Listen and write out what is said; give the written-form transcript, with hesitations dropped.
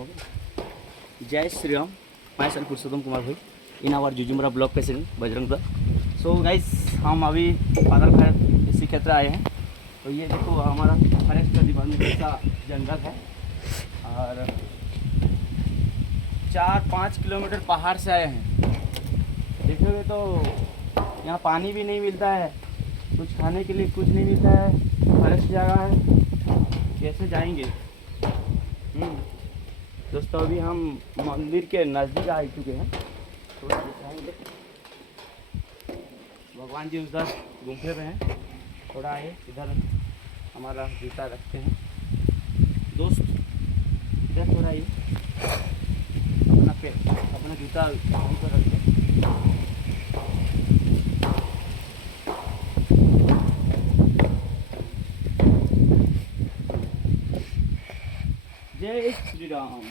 Okay, जय Shri Ram. Myself Purushottam Kumar भाई in our Jujumura block president Bajrang Dal. So guys, हम अभी बादल भैर इसी क्षेत्र आए हैं। तो ये देखो हमारा फॉरेस्ट डिपार्टमेंट का जंगल है और 4-5 किलोमीटर पहाड़ से आए हैं। देखोगे तो यहाँ पानी भी नहीं मिलता है, कुछ खाने के लिए कुछ नहीं मिलता है, फॉरेस्ट जगह है, कैसे जाएंगे। दोस्तों अभी हम मंदिर के नज़दीक आ चुके हैं। थोड़ा दिखाएंगे, भगवान जी उधर गुम्फे में हैं। थोड़ा आए इधर, हमारा जूता रखते हैं। दोस्त इधर थोड़ा आइए, अपना जूता वहीं पर रखते हैं। जय श्री राम।